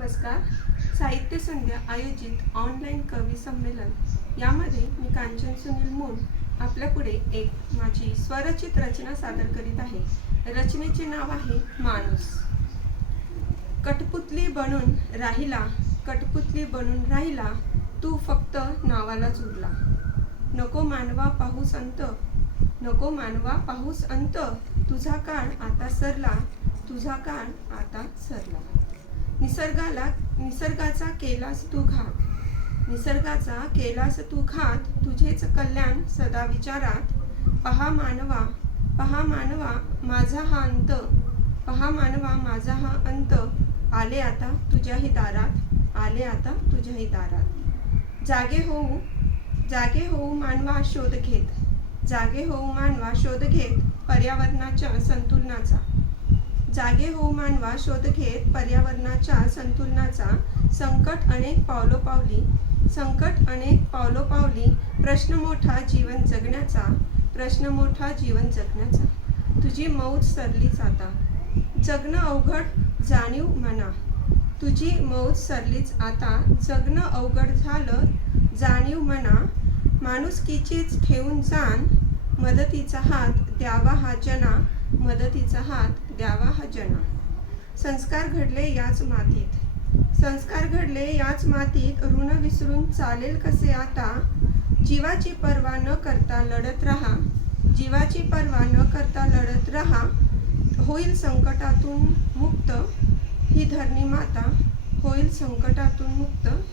नमस्कार. साहित्य संध्या आयोजित ऑनलाईन कवी संमेलन. यामध्ये मी कांचन सुनील मून आपल्यापुढे एक माझी स्वरचित रचना सादर करीत आहे. रचनेचे नाव आहे माणूस. कठपुतली बनून राहिला कठपुतली बनून राहिला तू फक्त नावालाच उरला नको मानवा पाहूस अंत. नको मानवा पाहूस अंत. तुझा काळ आता सरला तुझा काळ आता सरला. निसर्गाला निसर्गाचा केलास तू घात निसर्गाचा केलास तू घात तुझेच कल्याण सदा विचारात. पहा मानवा पहा मानवा माझा हा अंत. पहा मानवा माझा हा अंत. आले आता तुझ्याही दारात. आले आता तुझ्याही दारात. जागे होऊ जागे होऊ मानवा शोध घेत. जागे होऊ मानवा शोध घेत पर्यावरणाच्या संतुलनाचा. जागे हो मानवा शोध घेत पर्यावरणाच्या संतुलनाचा संकट अनेक पावलोपावली संकट अनेक पावलोपावली प्रश्न मोठा जीवन जगण्याचा प्रश्न मोठा जीवन जगण्याचा. तुझी मौज सरलीच आता जगणं अवघड जाणीव म्हणा. तुझी मौज सरलीच आता. जगणं अवघड झालं जाणीव म्हणा. माणुसकीचीच ठेवून जाण. मदतीचा हात द्यावा हा जना. मदतीचा हात द्यावा हा जना. संस्कार घडले याच मातीत. संस्कार घडले याच मातीत ऋण विसरून चालेल कसे आता? जीवाची पर्वा न करता लढत राहा. जीवाची पर्वा न करता लढत राहा. होईल संकटातून मुक्त ही धरणी माता. होईल संकटातून मुक्त